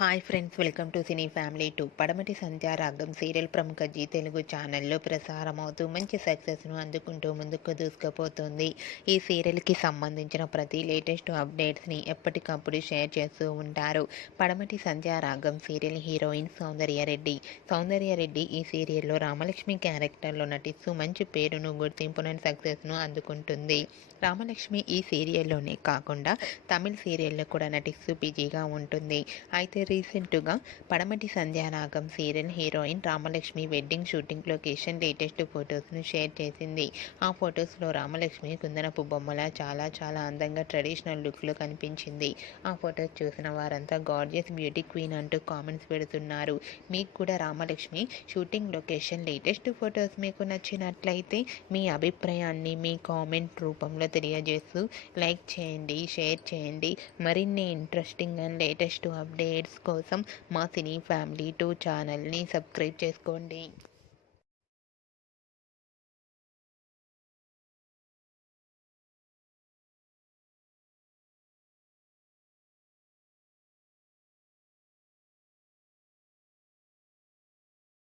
Hi friends, welcome to cine family 2. పడమటి Sandhyaragam serial ప్రముఖ G Telugu ఛానల్లో ప్రసారమవుతూ మంచి సక్సెస్ను అందుకుంటూ ముందుకు దూసుకుపోతుంది. ఈ సీరియల్కి సంబంధించిన ప్రతి లేటెస్ట్ అప్డేట్స్ని ఎప్పటికప్పుడు షేర్ చేస్తూ ఉంటారు. పడమటి సంధ్యారాగం సీరియల్ హీరోయిన్ సౌందర్యరెడ్డి ఈ సీరియల్లో రామలక్ష్మి క్యారెక్టర్లో నటిస్తూ మంచి పేరును, గుర్తింపును, సక్సెస్ను అందుకుంటుంది. రామలక్ష్మి ఈ సీరియల్లోనే కాకుండా తమిళ్ సీరియల్లో కూడా నటిస్తూ బిజీగా ఉంటుంది. అయితే రీసెంట్గా Padamati Sandhyaragam serial heroine Ramalakshmi wedding shooting location latest ఫొటోస్ను షేర్ చేసింది. ఆ ఫొటోస్లో రామలక్ష్మి కుందనపు బొమ్మలా చాలా చాలా అందంగా ట్రెడిషనల్ లుక్లో కనిపించింది. ఆ ఫొటోస్ చూసిన వారంతా గార్జియస్ బ్యూటీ క్వీన్ అంటూ కామెంట్స్ పెడుతున్నారు. మీకు కూడా Ramalakshmi shooting location latest photos మీకు నచ్చినట్లయితే మీ అభిప్రాయాన్ని మీ కామెంట్ రూపంలో తెలియజేస్తూ లైక్ చేయండి, షేర్ చేయండి. మరిన్ని ఇంట్రెస్టింగ్ అండ్ లేటెస్ట్ అప్డేట్స్ కోసం మా సినీ ఫ్యామిలీ 2 ఛానల్ని సబ్స్క్రైబ్ చేసుకోండి.